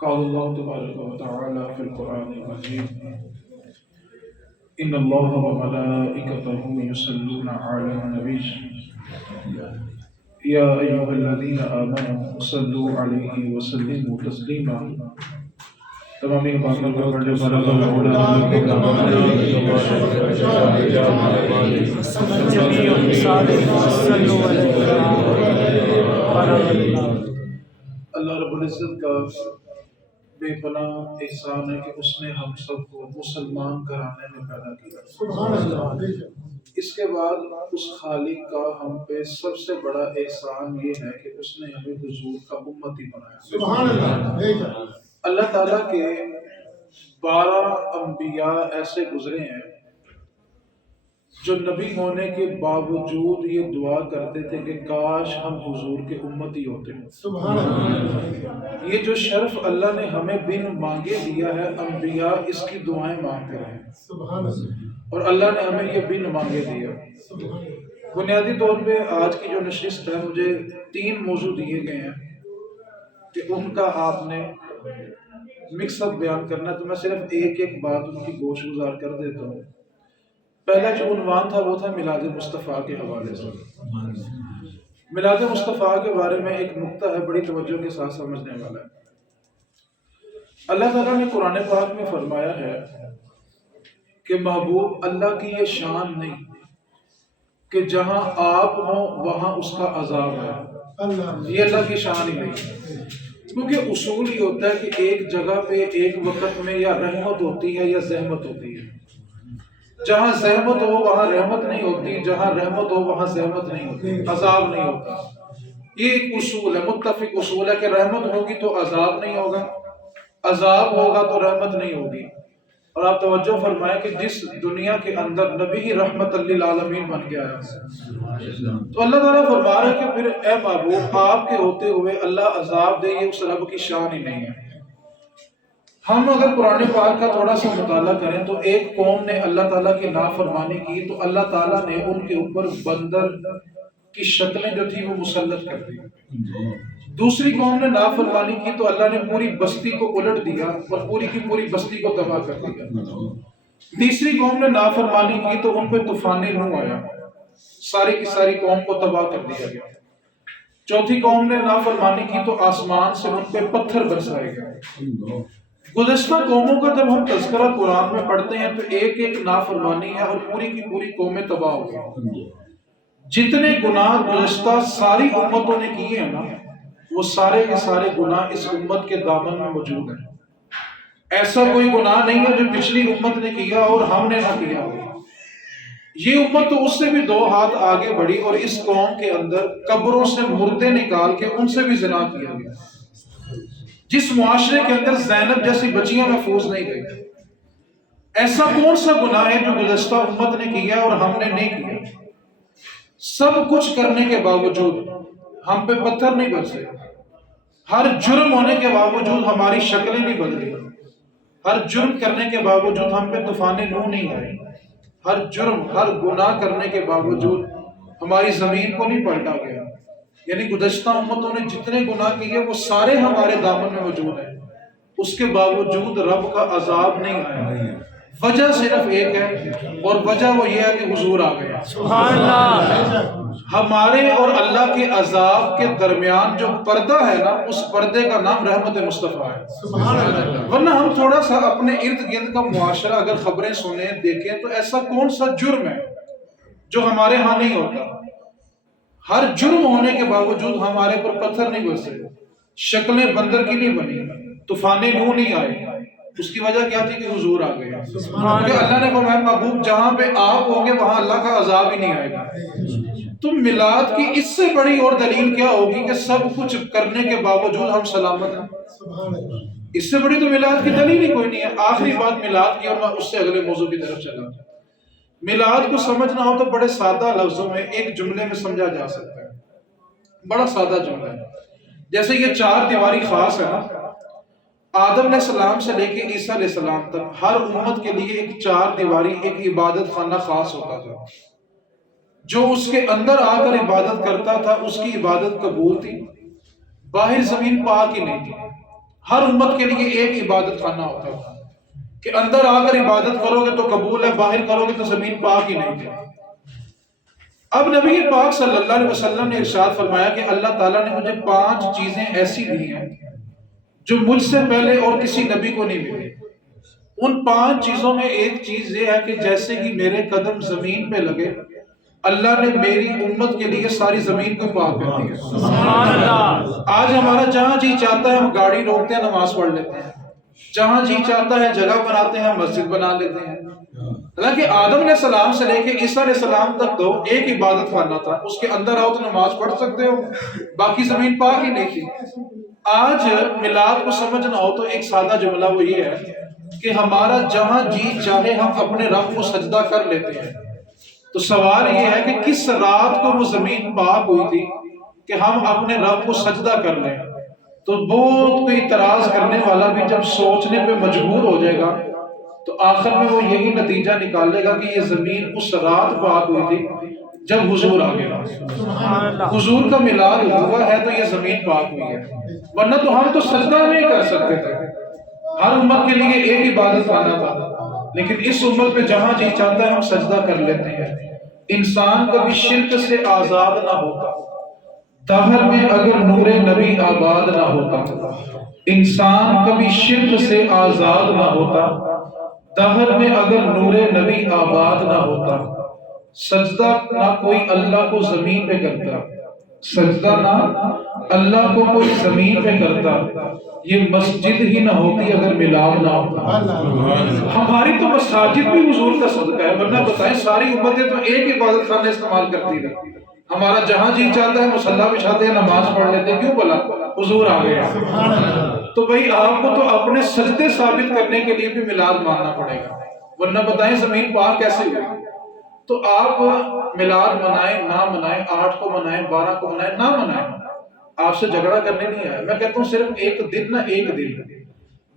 قال الله تبارك وتعالى في القرآن المجيد إن الله وملائكته يصلون على النبي يا أيها الذين آمنوا صلوا عليه وسلموا تسليما تمامی باتوں کو پڑھنے والا اللہ رب العزت کا بے پناہ احسان ہے کہ اس نے ہم سب کو مسلمان گھرانے میں پیدا کیا۔ اس کے بعد اس خالق کا ہم پہ سب سے بڑا احسان یہ ہے کہ اس نے ہمیں حضور کا امتی بنایا۔ اللہ تعالیٰ کے 12 انبیاء ایسے گزرے ہیں جو نبی ہونے کے باوجود یہ دعا کرتے تھے کہ کاش ہم حضور کے امتی ہوتے ہیں۔ یہ جو شرف اللہ نے ہمیں بن مانگے دیا ہے، انبیاء اس کی دعائیں مانگتے ہیں اور اللہ نے ہمیں یہ بن مانگے دیا۔ بنیادی طور پہ آج کی جو نشست ہے، مجھے 3 موضوع دیے گئے ہیں کہ ان کا آپ نے مکس اپ بیان کرنا ہے، تو میں صرف ایک بات ان کی گوش گزار کر دیتا ہوں۔ پہلا جو عنوان تھا وہ تھا میلاد مصطفیٰ کے حوالے سے۔ میلاد مصطفیٰ کے بارے میں ایک نقطہ ہے، بڑی توجہ کے ساتھ سمجھنے والا ہے۔ اللہ تعالیٰ نے قرآن پاک میں فرمایا ہے کہ محبوب اللہ کی یہ شان نہیں کہ جہاں آپ ہوں وہاں اس کا عذاب ہے، یہ اللہ کی شان ہی نہیں۔ کیونکہ اصول یہ ہوتا ہے کہ ایک جگہ پہ ایک وقت میں یا رحمت ہوتی ہے یا زحمت ہوتی ہے۔ جہاں زحمت ہو وہاں رحمت نہیں ہوتی، جہاں رحمت ہو وہاں زحمت نہیں ہوتی، عذاب نہیں ہوتا۔ یہ ایک اصول ہے، متفق اصول ہے کہ رحمت ہوگی تو عذاب نہیں ہوگا، عذاب ہوگا تو رحمت نہیں ہوگی۔ اور آپ توجہ فرمائیں کہ جس دنیا کے اندر نبی ہی رحمت للعالمین بن کے آیا، تو اللہ تعالیٰ فرما رہا ہے کہ پھر اے محبوب آپ کے ہوتے ہوئے اللہ عذاب دے، یہ اس رب کی شان ہی نہیں ہے۔ ہم اگر قرآن پاک کا تھوڑا سا مطالعہ کریں تو ایک قوم نے اللہ تعالیٰ کی نافرمانی کی تو اللہ تعالیٰ نے ان کے اوپر بندر کی شکلیں جو تھی وہ مسلط کر دی۔ دوسری قوم نے نافرمانی کی تو اللہ نے پوری بستی کو الٹ دیا اور پوری کی پوری بستی کو تباہ کر دیا۔ تیسری قوم نے نافرمانی کی تو ان پہ طوفان نوح آیا، ساری کی ساری قوم کو تباہ کر دیا گیا۔ چوتھی قوم نے نافرمانی کی تو آسمان سے ان پہ پتھر برسائے گئے۔ گزشتہ قوموں کا جب ہم تذکرہ قرآن میں پڑھتے ہیں تو ایک ایک نافرمانی ہے اور پوری کی پوری قومیں تباہ ہو گئی۔ جتنے گناہ گزشتہ ساری امتوں نے کیے ہیں نا، وہ سارے کے سارے گناہ اس امت کے دامن میں موجود ہیں۔ ایسا کوئی گناہ نہیں ہے جو پچھلی امت نے کیا اور ہم نے نہ کیا ہو۔ یہ امت تو اس سے بھی 2 ہاتھ آگے بڑھی اور اس قوم کے اندر قبروں سے مردے نکال کے ان سے بھی زنا کیا گیا۔ جس معاشرے کے اندر زینب جیسی بچیاں محفوظ نہیں گئی۔ ایسا کون سا گناہ ہے جو گزشتہ امت نے کیا اور ہم نے نہیں کیا؟ سب کچھ کرنے کے باوجود ہم پہ پتھر نہیں برسے، ہر جرم ہونے کے باوجود ہماری شکلیں نہیں بدلی، ہر جرم کرنے کے باوجود ہم پہ طوفان نوح نہیں آئے، ہر جرم ہر گناہ کرنے کے باوجود ہماری زمین کو نہیں پلٹا گیا۔ یعنی گزشتہ امتوں نے جتنے گناہ کیے وہ سارے ہمارے دامن میں موجود ہیں، اس کے باوجود رب کا عذاب نہیں آیا۔ وجہ صرف ایک ہے اور وجہ وہ یہ ہے کہ حضور آ گیا۔ سبحان اللہ۔ ہمارے اور اللہ کے عذاب کے درمیان جو پردہ ہے نا، اس پردے کا نام رحمت مصطفیٰ ہے۔ سبحان اللہ۔ ورنہ ہم تھوڑا سا اپنے ارد گرد کا معاشرہ اگر خبریں سنیں دیکھیں تو ایسا کون سا جرم ہے جو ہمارے ہاں نہیں ہوتا؟ ہر جرم ہونے کے باوجود ہمارے پر پتھر نہیں برسے، شکلیں بندر کی نہیں بنی، طوفان نوح نہیں آئے۔ اس کی وجہ کیا تھی کہ حضور آ گیا۔ کیونکہ اللہ نے فرمایا محبوب جہاں پہ آپ ہوں گے وہاں اللہ کا عذاب ہی نہیں آئے گا۔ تو میلاد کی اس سے بڑی اور دلیل کیا ہوگی کہ سب کچھ کرنے کے باوجود ہم سلامت ہیں؟ اس سے بڑی تو میلاد کی دلیل ہی کوئی نہیں ہے۔ آخری بات میلاد کی اور میں اس سے اگلے موضوع کی طرف چلا۔ میلاد کو سمجھنا ہو تو بڑے سادہ لفظوں میں ایک جملے میں سمجھا جا سکتا ہے، بڑا سادہ جملہ ہے۔ جیسے یہ 4 دیواری خاص ہے نا، آدم علیہ السلام سے لے کے عیسیٰ علیہ السلام تک ہر امت کے لیے ایک 4 دیواری ایک عبادت خانہ خاص ہوتا تھا۔ جو اس کے اندر آ کر عبادت کرتا تھا اس کی عبادت قبول تھی، باہر زمین پاک ہی نہیں تھی۔ ہر امت کے لیے ایک عبادت خانہ ہوتا ہے کہ اندر آ کر عبادت کرو گے تو قبول ہے، باہر کرو گے تو زمین پاک ہی نہیں ہے۔ اب نبی پاک صلی اللہ علیہ وسلم نے ارشاد فرمایا کہ اللہ تعالیٰ نے مجھے 5 چیزیں ایسی دی ہیں جو مجھ سے پہلے اور کسی نبی کو نہیں ملی۔ ان 5 چیزوں میں ایک چیز یہ ہے کہ جیسے ہی میرے قدم زمین پہ لگے اللہ نے میری امت کے لیے ساری زمین کو پاک کر دیا۔ سبحان اللہ۔ آج ہمارا جہاں جی چاہتا ہے ہم گاڑی روکتے ہیں، نماز پڑھ لیتے ہیں، جہاں جی چاہتا ہے جگہ بناتے ہیں، مسجد بنا لیتے ہیں۔ حالانکہ آدم علیہ السلام سے لے کے عیسیٰ علیہ السلام تک تو ایک عبادت خانہ تھا، اس کے اندر آؤ تو نماز پڑھ سکتے ہو، باقی زمین پاک ہی نہیں تھی۔ آج میلاد کو سمجھنا ہو تو ایک سادہ جملہ وہ یہ ہے کہ ہمارا جہاں جی چاہے ہم اپنے رب کو سجدہ کر لیتے ہیں۔ تو سوال یہ ہے کہ کس رات کو وہ زمین پاک ہوئی تھی کہ ہم اپنے رب کو سجدہ کر لیں؟ تو بہت کوئی اعتراض کرنے والا بھی جب سوچنے پہ مجبور ہو جائے گا تو آخر میں وہ یہی نتیجہ نکالے گا کہ یہ زمین اس رات پاک ہوئی تھی جب حضور آ گیا۔ حضور کا میلاد ہوا ہے تو یہ زمین پاک ہوئی ہے، ورنہ تو ہم تو سجدہ نہیں کر سکتے تھے۔ ہر امت کے لیے ایک عبادت خانہ تھا، لیکن اس امت پہ جہاں جی چاہتا ہے ہم سجدہ کر لیتے ہیں۔ انسان کبھی شرک سے آزاد نہ ہوتا دہر میں اگر نور نبی آباد نہ ہوتا۔ انسان کبھی شرک سے آزاد نہ ہوتا دہر میں اگر نور نبی آباد نہ ہوتا۔ سجدہ نہ کوئی اللہ کو زمین پہ کرتا، سجدہ نہ اللہ کو کوئی زمین پہ کرتا، یہ مسجد ہی نہ ہوتی اگر میلاد نہ ہوتا۔ ہماری تو مساجد بھی حضور کا صدقہ ہے، ورنہ بتائیں ساری امتیں تو ایک عبادت خانہ استعمال کرتی رہی۔ ہمارا جہاں جی چاہتا ہے مصلی بچھاتے ہیں، نماز پڑھ لیتے ہیں، کیوں بلا حضور آ گئے۔ تو بھائی آپ کو تو اپنے سجدے ثابت کرنے کے لیے بھی میلاد ماننا پڑے گا، ورنہ بتائیں زمین پاک کیسے ہوئی؟ تو آپ میلاد منائیں نہ منائیں، 8 کو منائیں، 12 کو منائیں، نہ منائیں، آپ سے جھگڑا کرنے نہیں آیا۔ میں کہتا ہوں صرف ایک دن نہ ایک دن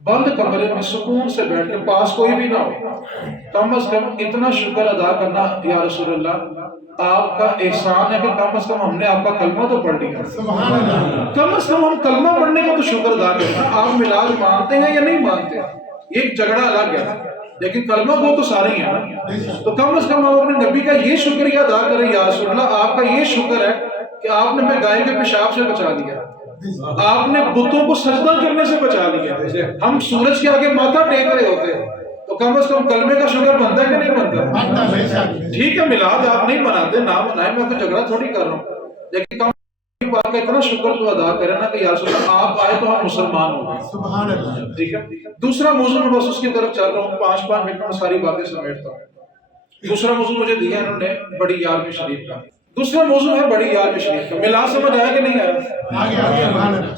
بند کمرے میں سکون سے بیٹھ کے، پاس کوئی بھی نہ ہو، کم از کم اتنا شکر ادا کرنا، یا رسول اللہ آپ کا احسان ہے کہ کم از کم ہم نے آپ کا کلمہ تو پڑھ لیا۔ کم از کم ہم کلمہ پڑھنے کا تو شکر ادا کرنا۔ آپ میلاد مانتے ہیں یا نہیں مانتے، یہ ایک جھگڑا الگ ہے، لیکن کلمہ کو تو سارے ہی ہیں، تو کم از کم آپ اپنے نبی کا یہ شکریہ ادا کریں، یا رسول اللہ آپ کا یہ شکر ہے کہ آپ نے ہمیں گائے کے پیشاب سے بچا لیا، آپ نے بتوں کو سجدہ کرنے سے بچا لیا۔ ہم سورج کے آگے ماتھا ٹیک رہے ہوتے تو کم از کم کلمے کا شکر بنتا ہے کہ نہیں بنتا؟ ٹھیک ہے میلاد آپ نہیں مناتے، نہ منائیں، میں تو جھگڑا تھوڑی کر رہا ہوں، لیکن کم کا اتنا شکر تو ادا کریں نا کہ یا رسول اللہ آپ آئے تو ہم مسلمان ہو گئے۔ سبحان اللہ۔ ٹھیک ہے، دوسرا موضوع میں بس اس کی طرف چل رہا ہوں، 5 منٹ میں ساری باتیں سمیٹتا ہوں۔ دوسرا موضوع مجھے دیا انہوں نے بڑی یار شریف کا، دوسرا موضوع ہے بڑی یار شریف کا۔ میلاد سمجھ آیا کہ نہیں آیا؟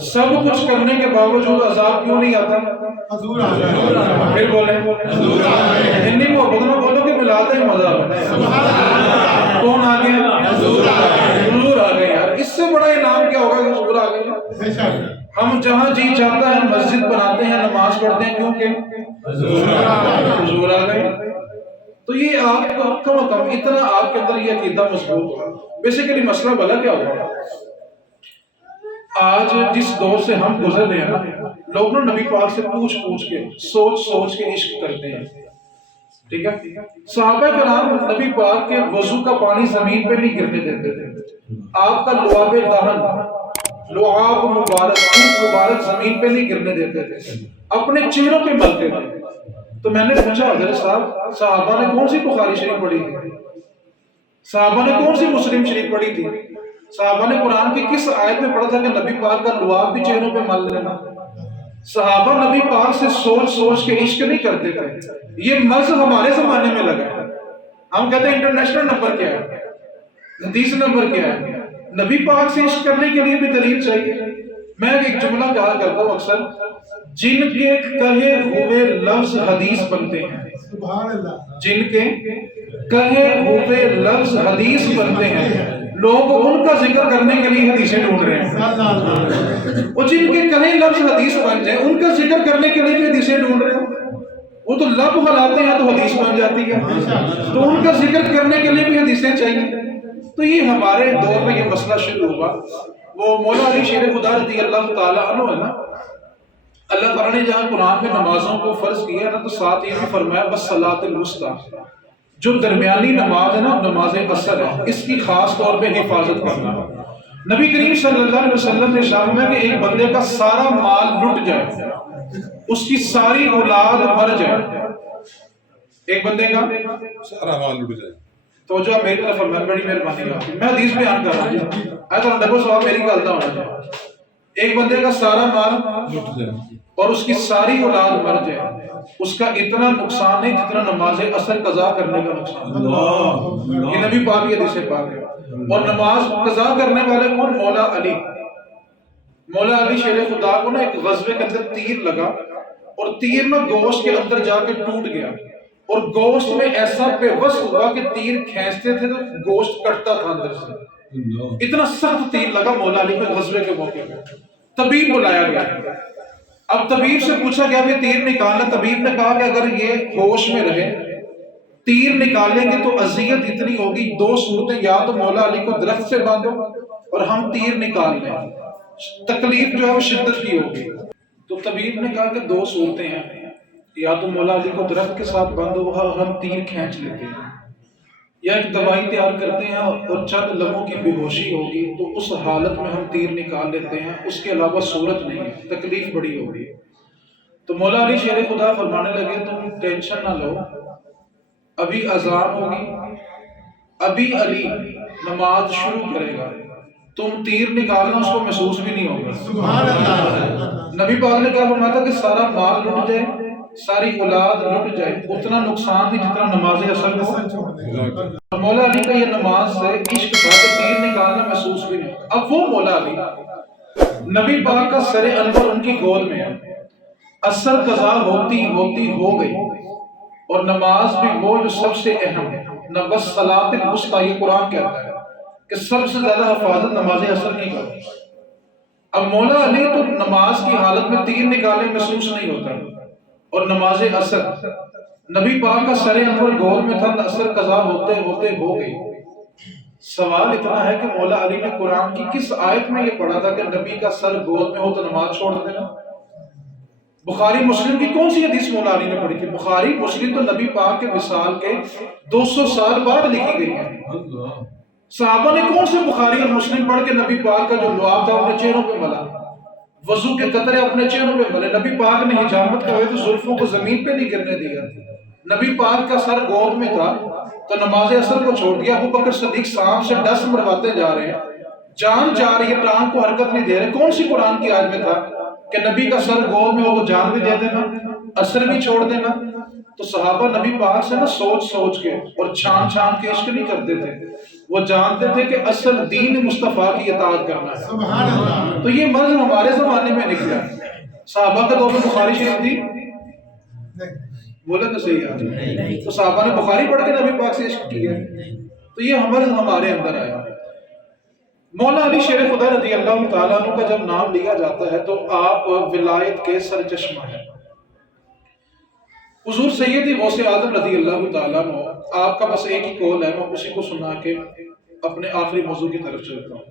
سب کچھ کرنے کے باوجود عذاب کیوں نہیں آتا؟ پھر بولیں ہندی محبت میں بولو کہ میلاد میں مزہ آتا ہے۔ کون آ گیا؟ حضور آ گئے۔ یار اس سے بڑا انعام کیا ہوگا کہ حضور آ گئے؟ ہم جہاں جی چاہتا ہے مسجد بناتے ہیں، نماز پڑھتے ہیں، کیونکہ حضور آ گئے۔ تو یہ آپ کو کم از کم اتنا آپ کے اندر یہ عقیدہ مضبوط ہوگا۔ بیسیکلی مسئلہ بھلا کیا ہوگا؟ آج جس دور سے ہم گزر رہے ہیں نا، لوگ نبی پاک سے پوچھ پوچھ کے، سوچ سوچ کے عشق کرتے ہیں۔ ٹھیک ہے، صحابہ کرام نبی پاک کے وضو کا پانی زمین پہ نہیں گرنے دیتے تھے، آپ کا لعاب دہن، لعاب مبارک زمین پہ نہیں گرنے دیتے تھے، اپنے چہروں پہ ملتے تھے۔ تو میں نے پوچھا حضرت صاحب صحابہ نے کون سی بخاری شریف پڑھی تھی؟ صحابہ نے کون سی مسلم شریف پڑھی تھی؟ صحابہ نے قرآن کی کس آیت میں پڑھا تھا کہ نبی پاک کا لعاب بھی چہروں پہ مل لینا؟ صحابہ نبی پاک سے سوچ سوچ کے عشق نہیں کرتے تھے۔ یہ مرض ہمارے زمانے میں لگا ہے۔ ہم کہتے ہیں انٹرنیشنل نمبر کیا ہے، حدیث نمبر کیا ہے، نبی پاک سے عشق کرنے کے لیے بھی دلیل چاہیے۔ میں ایک جملہ کہا کرتا ہوں اکثر، جن کے کہے ہوئے لفظ حدیث بنتے ہیں، جن کے کہے ہوئے لفظ حدیث بنتے ہیں، لوگ ان کا ذکر کرنے کے لیے حدیثیں ڈھونڈ رہے ہیں۔ وہ جن کے کہے لفظ حدیث بن جائیں، ان کا ذکر کرنے کے لیے بھی حدیثیں ڈھونڈ رہے ہیں۔ وہ تو لب ہلاتے ہیں تو حدیث بن جاتی ہے، تو ان کا ذکر کرنے کے لیے بھی حدیثیں چاہیے۔ تو یہ ہمارے دور میں یہ مسئلہ شروع ہوا۔ وہ مولا علی شیر خدا رضی اللہ تعالیٰ عنہ ہے نا، اللہ تعالیٰ نے جہاں قرآن میں نمازوں کو فرض کیا نا، تو ساتھ یہ بھی فرمایا بس صلاۃ الوسطیٰ، جو درمیانی نماز ہے نا، نماز اثر ہے، اس کی خاص طور پہ حفاظت کرنا۔ نبی کریم صلی اللہ علیہ وسلم نے ارشاد فرمایا کہ ایک بندے کا سارا مال لٹ جائے، اس کی ساری اولاد مر جائے، ایک بندے کا سارا مال لٹ جائے۔ تو جو میری طرف فرمایا، بڑی مہربانی آپ کی، میں حدیث بیان کر رہا ہوں، اگر ڈبل ثواب میری غلطی ہونا چاہیے۔ ایک بندے کا سارا مال لٹ جائے اور اس کی ساری اولاد مر جائے، اس کا اتنا نقصان نہیں جتنا نماز اثر قضا کرنے کا نقصان۔ یہ نبی پاک کی حدیث پاک ہے۔ اور نماز قضا کرنے والے کون؟ مولا علی۔ مولا علی شیر خدا کو نا ایک غزوے کے اندر تیر لگا، اور تیر نا گوشت کے اندر جا کے ٹوٹ گیا، اور گوشت میں ایسا بے بس ہوا کہ تیر کھینچتے تھے تو گوشت کٹتا تھا اندر سے، اتنا سخت تیر لگا مولا علی کے غزوے کے موقع پہ۔ طبیب بلایا گیا، اب طبیب سے پوچھا گیا کہ تیر نکالنا، طبیب نے کہا کہ اگر یہ ہوش میں رہے، تیر نکالیں گے تو اذیت اتنی ہوگی، دو صورتیں، یا تو مولا علی کو درخت سے باندھو اور ہم تیر نکال لیں، تکلیف جو ہے وہ شدت کی ہوگی۔ تو طبیب نے کہا کہ دو صورتیں ہیں، یا تو مولا علی کو درخت کے ساتھ باندھو اور ہم تیر کھینچ لیتے ہیں، یا ایک دوائی تیار کرتے ہیں اور چند لمحوں کی بے ہوشی ہوگی تو اس حالت میں ہم تیر نکال لیتے ہیں، اس کے علاوہ صورت نہیں ہے، تکلیف بڑی ہوگی۔ تو مولا علی شیر خدا فرمانے لگے تم ٹینشن نہ لو، ابھی اذان ہوگی، ابھی علی نماز شروع کرے گا، تم تیر نکالنا اس کو محسوس بھی نہیں ہوگا۔ سبحان اللہ۔ نبی پاک نے کہا فرمایا تھا کہ سارا مال لٹ جائے، ساری اولاد لٹ جائے، اتنا نقصان نہیں جتنا نماز اثر کو۔ مولا علی کا یہ نماز سے عشق تھا کہ تیر نکالنا محسوس بھی نہیں ہوگا۔ اب وہ مولا علی، نبی پاک کا سر انور ان کی گود میں ہے، اثر قضا ہوتی ہوتی ہو گئی، اور نماز بھی وہ جو سب سے اہم ہے، نبس صلاۃ الوسطیٰ، یہ قرآن کہتا ہے کہ سب سے زیادہ حفاظت نماز اثر کی کرو۔ اب مولا علی تو نماز کی حالت میں تیر نکالے محسوس نہیں ہوتا، اور نماز اثر نبی پاک کا سر انور گود میں تھا، اثر قضا ہوتے ہوتے ہو گئی۔ سوال اتنا ہے کہ مولا علی نے قرآن کی کس آیت میں یہ پڑھا تھا کہ نبی کا سر گود میں ہو تو نماز چھوڑ دینا؟ بخاری مسلم کی کون سی حدیث مولا علی نے پڑھی تھی؟ بخاری مسلم تو نبی پاک کے وصال کے 200 سال بعد لکھی گئی ہے۔ صحابہ نے کون سے بخاری اور مسلم پڑھ کے نبی پاک کا جو لعاب تھا اپنے چہروں پہ ملا، وضو کے قطرے اپنے چہروں پہ ملے؟ نبی پاک نے حجامت کرے تو زلفوں کو زمین پہ نہیں گرنے دیا، نبی پاک کا سر گود میں تھا تو نماز اثر کو چھوڑ دیا۔ ابو بکر صدیق سام سے ڈس مرواتے جا رہے ہیں، جان جا رہی ہے، ٹانگ کو حرکت نہیں دے رہے۔ کون سی قرآن کی آیت میں تھا کہ نبی کا سر گود میں ہو تو جان بھی دے دینا، اثر بھی چھوڑ دینا؟ تو صحابہ نبی پاک سے نا سوچ سوچ کے اور چھان چھان کے عشق نہیں کرتے تھے، وہ جانتے تھے کہ اصل دین مصطفیٰ کی اطاعت کرنا ہے۔ سبحان اللہ۔ تو یہ مرض ہمارے زمانے میں نکلا، صحابہ کے دور میں بخاری شریف تھی؟ بولے تو صحیح آدمی، تو صحابہ نے بخاری پڑھ کے نبی پاک سے عشق کیا، تو یہ مرض ہمارے اندر آیا۔ مولا علی شیر خدا رضی اللہ تعالیٰ عنہ کا جب نام لیا جاتا ہے تو آپ ولایت کے سرچشمہ ہیں۔ حضور سیدی غوث اعظم رضی اللہ تعالیٰ عنہ، آپ کا بس ایک ہی قول ہے، میں اسی کو سنا کے اپنے آخری موضوع کی طرف چلتا ہوں۔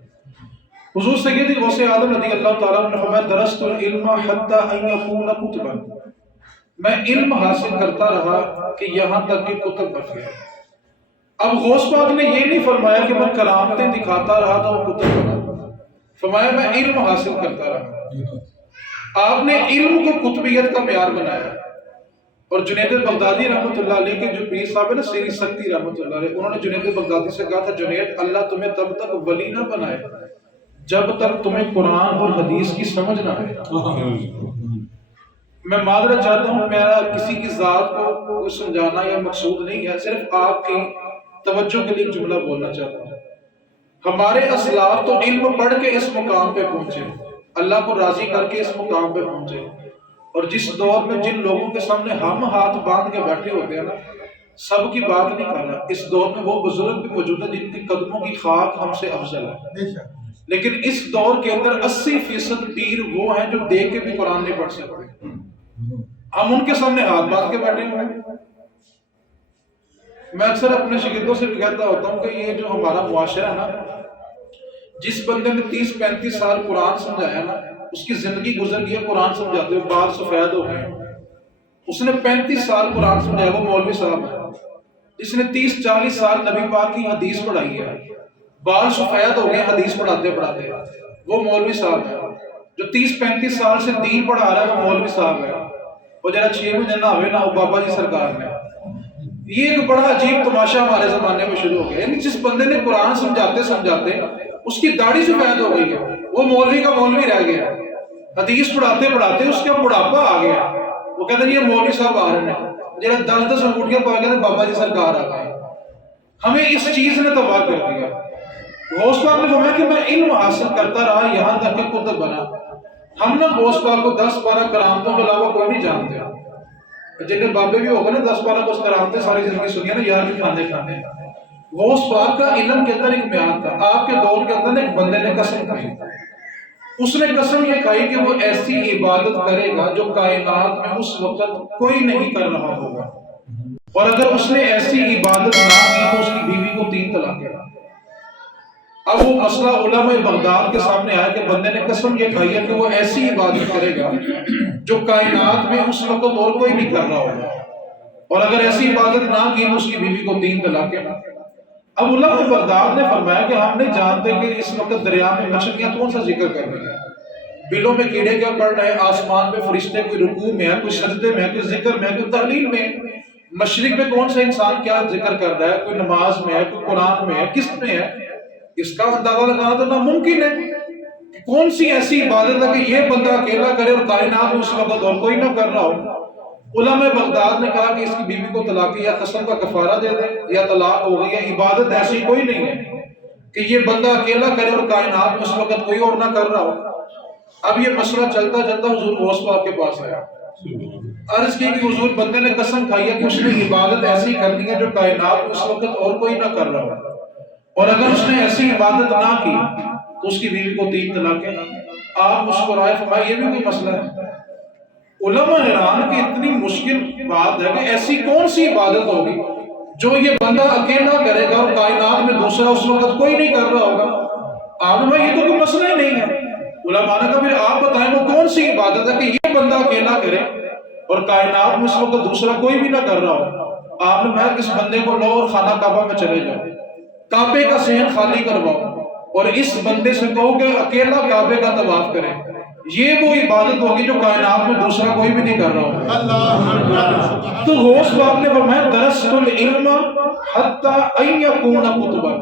حضور سیدی غوث اعظم رضی اللہ تعالیٰ عنہ نے فرمایا درست العلم حتی ان یکون کتبا، میں علم حاصل کرتا رہا کہ یہاں تک کہ کتب بن گیا۔ اب غوث پاک نے یہ نہیں فرمایا کہ میں کرامتیں دکھاتا رہا تو وہ کتب بنا، فرمایا میں علم حاصل کرتا رہا۔ آپ نے علم کو قطبیت کا معیار بنایا، اور جنید بغدادی رحمۃ اللہ علیہ کے جو پیر صاحب ہے نا، سیری سکتی رحمۃ اللہ علیہ، انہوں نے جنید بغدادی سے کہا تھا جنید اللہ تمہیں تب تک ولی نہ بنائے جب تک تمہیں قرآن اور حدیث کی سمجھ نہ آئے۔ میں معذرت چاہتا ہوں، میرا کسی کی ذات کو سمجھانا یا مقصود نہیں ہے، صرف آپ کی توجہ کے لیے ایک جملہ بولنا چاہتا ہوں۔ ہمارے اسلاف تو علم پڑھ کے اس مقام پہ پہنچے، اللہ کو راضی کر کے اس مقام پہ پہنچے، اور جس دور میں جن لوگوں کے سامنے ہم ہاتھ باندھ کے بیٹھے ہوتے ہیں نا، سب کی بات نہیں کر رہا، اس دور میں وہ بزرگ بھی موجود ہیں جن کی قدموں کی خاک ہم سے افضل ہے، لیکن اس دور کے اندر 80% پیر وہ ہیں جو دیکھ کے بھی قرآن نہیں پڑھ سکتے، ہم ان کے سامنے ہاتھ باندھ کے بیٹھے ہوئے ہیں۔ میں اکثر اپنے شاگردوں سے بھی کہتا ہوتا ہوں کہ یہ جو ہمارا معاشرہ ہے نا، جس بندے نے 30-35 سال قرآن سمجھایا نا، اس کی زندگی گزر گئی ہے قرآن سمجھاتے ہوئے، بال سفید ہو گئے، اس نے 35 سال قرآن سمجھایا، وہ مولوی صاحب ہے جس نے 30-40 سال نبی پاک کی حدیث پڑھائی ہے، بال سفید ہو گئے حدیث پڑھاتے پڑھاتے، وہ مولوی صاحب ہے جو 30-35 سال سے دین پڑھا رہا ہے، وہ مولوی صاحب ہے، وہ جرا 6 مہینے نہ ہوئے نہ وہ بابا جی سرکار میں۔ یہ ایک بڑا عجیب تماشا ہمارے زمانے میں شروع ہو گیا، یعنی جس بندے نے قرآن سمجھاتے سمجھاتے اس کی داڑھی سفید ہو گئی ہے، وہ مولوی کا مولوی رہ گیا، حدیث پڑھاتے پڑھاتے اس کا بڑھاپا آ گیا، وہ کہتے ہیں یہ مولوی صاحب آ رہے ہیں، جرا 10 انگوٹھیاں پا کے بابا جی سرکار آ گئے۔ ہمیں اس چیز نے تباہ کر دیا۔ غوث پاک نے فرمایا کہ میں علم حاصل کرتا رہا یہاں تک کہ کتب بنا۔ ہم نے غوث پاک کو 10-12 کرامتوں کے علاوہ کوئی نہیں جانتے، جنہیں بابے بھی ہوگا نا 10-12 کو کرامتے ساری زندگی سنی نا یار بھی کھانے کھانے۔ غوث پاک کا علم کے اندر ایک میعاد تھا۔ آپ کے دور کے اندر ایک بندے نے قسم کھائی، اس نے قسم یہ کھائی کہ وہ ایسی عبادت کرے گا جو کائنات میں اس وقت کوئی نہیں کر رہا ہوگا، اور اگر اس نے ایسی عبادت نہ کی تو اس کی بیوی کو 3 طلاقیں۔ اب وہ مسئلہ علماء بغداد کے سامنے آیا کہ بندے نے قسم یہ کھائی ہے کہ وہ ایسی عبادت کرے گا جو کائنات میں اس وقت اور کوئی نہیں کر رہا ہوگا، اور اگر ایسی عبادت نہ کی تو اس کی بیوی کو 3 طلاقیں۔ اب علماء بغداد نے فرمایا کہ ہم نہیں جانتے کہ اس وقت دریا میں مچھلیاں کون سا ذکر کر رہی ہیں، بلوں میں کیڑے کیا پڑ رہے ہیں، آسمان میں فرشتے کوئی رکوع میں ہے، کوئی سجدے میں ہے، کوئی ذکر میں ہے، کوئی تحلیل میں ہے، مشرق میں کون سا انسان کیا ذکر کر رہا ہے، کوئی نماز میں ہے، کوئی قرآن میں ہے، کس میں ہے، اس کا اندازہ لگانا تو ناممکن ہے کہ کون سی ایسی عبادت ہے کہ یہ بندہ اکیلا کرے اور کائنات میں اس وقت اور کوئی نہ کر رہا ہو۔ علماء بغداد نے کہا کہ اس کی بیوی کو طلاق یا قسم کا کفارہ دے دے یا طلاق ہو گئی، یا عبادت ایسی کوئی نہیں ہے کہ یہ بندہ اکیلا کرے اور کائنات میں اس وقت کوئی اور نہ کر رہا ہو۔ اب یہ مسئلہ چلتا چلتا حضور غوث پاک کے پاس آیا، عرض کی کہ حضور بندے نے قسم کھائی ہے کہ اس نے عبادت ایسی کرنی ہے جو کائنات میں اس وقت اور کوئی نہ کر رہا ہو، اور اگر اس نے ایسی عبادت نہ کی تو اس کی بیوی کو 3 طلاقیں۔ آپ مسکرائے، فرمایا یہ بھی کوئی مسئلہ ہے؟ علماء حیران کہ اتنی مشکل بات ہے کہ ایسی کون سی عبادت ہوگی جو یہ بندہ اکیلا کرے گا اور کائنات میں دوسرا اس وقت کوئی نہیں کر رہا ہوگا۔ آپ نے یہ تو کوئی مسئلہ ہی نہیں ہے۔ علماء نے کہا پھر آپ بتائیں وہ کون سی عبادت ہے کہ یہ بندہ اکیلا کرے اور کائنات میں اس وقت دوسرا کوئی بھی نہ کر رہا ہو۔ آپ نے کہا اس بندے کو لو اور خانہ کعبہ میں چلے جاؤ، کعبے کا صحن خالی کرواؤ اور اس بندے سے کہو کہ اکیلا کعبے کا طواف کرے، یہ وہ عبادت ہوگی جو کائنات میں دوسرا کوئی بھی نہیں کر رہا ہوگا۔ تو غوث پاک نے فرمایا درست العلم حتی ان یکون کتبا،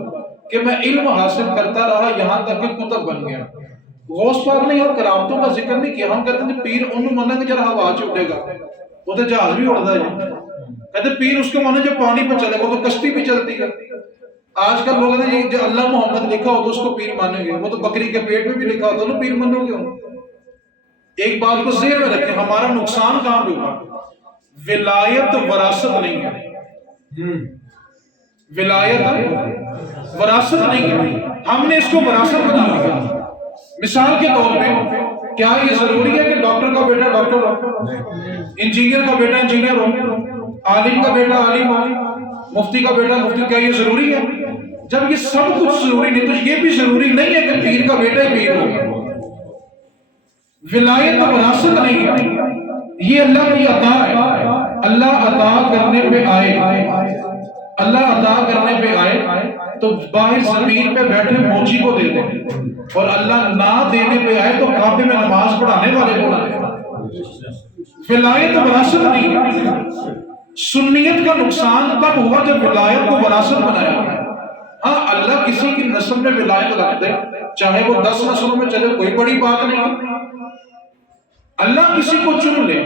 کہ میں علم حاصل کرتا رہا یہاں تک کہ کتب بن گیا۔ غوث پاک نے یہاں کرامتوں کا ذکر نہیں کیا۔ ہم کہتے ہیں پیر انہوں منع کہ جرا ہوا چ اٹھے گا، وہ تو جہاز بھی اڑتا ہے، کہتے پیر اس کو مانا جو پانی پہ چلے گا، وہ تو کشتی بھی چلتی ہے۔ آج کل لوگ کہتے ہیں جو اللہ محمد لکھا ہو تو اس کو پیر مانیں گے، وہ تو بکری کے پیٹ میں بھی لکھا ہو تو پیر مانو گے۔ ایک بات کو ذہن میں رکھیں، ہمارا نقصان کہاں پہ ہوا؟ ولایت وراثت نہیں ہے، ولایت وراثت نہیں ہے، ہم نے اس کو وراثت بنا لیا۔ مثال کے طور پہ کیا یہ ضروری ہے کہ ڈاکٹر کا بیٹا ڈاکٹر ہو، انجینئر کا بیٹا انجینئر ہو، عالم کا بیٹا عالم ہو، مفتی کا بیٹا مفتی؟ کیا یہ ضروری ہے؟ جب یہ سب کچھ ضروری نہیں تو یہ بھی ضروری نہیں ہے کہ پیر کا بیٹا ہی پیر ہوگا۔ ولایت وراثت نہیں ہے، یہ اللہ کی عطا ہے۔ اللہ عطا کرنے پہ آئے، اللہ عطا کرنے پہ آئے تو باہر زمین پہ بیٹھے موچی کو دے دے، اور اللہ نہ دینے پہ آئے تو کعبے میں نماز پڑھانے والے کو نہ دے۔ ولایت وراثت نہیں ہے۔ سنیت کا نقصان تب ہوا جب ولایت کو وراثت بنایا گیا۔ ہاں اللہ کسی کی نسل میں ولایت رکھ دے، چاہے وہ 10 نسلوں میں چلے، کوئی بڑی بات نہیں۔ اللہ کسی کو چن لے،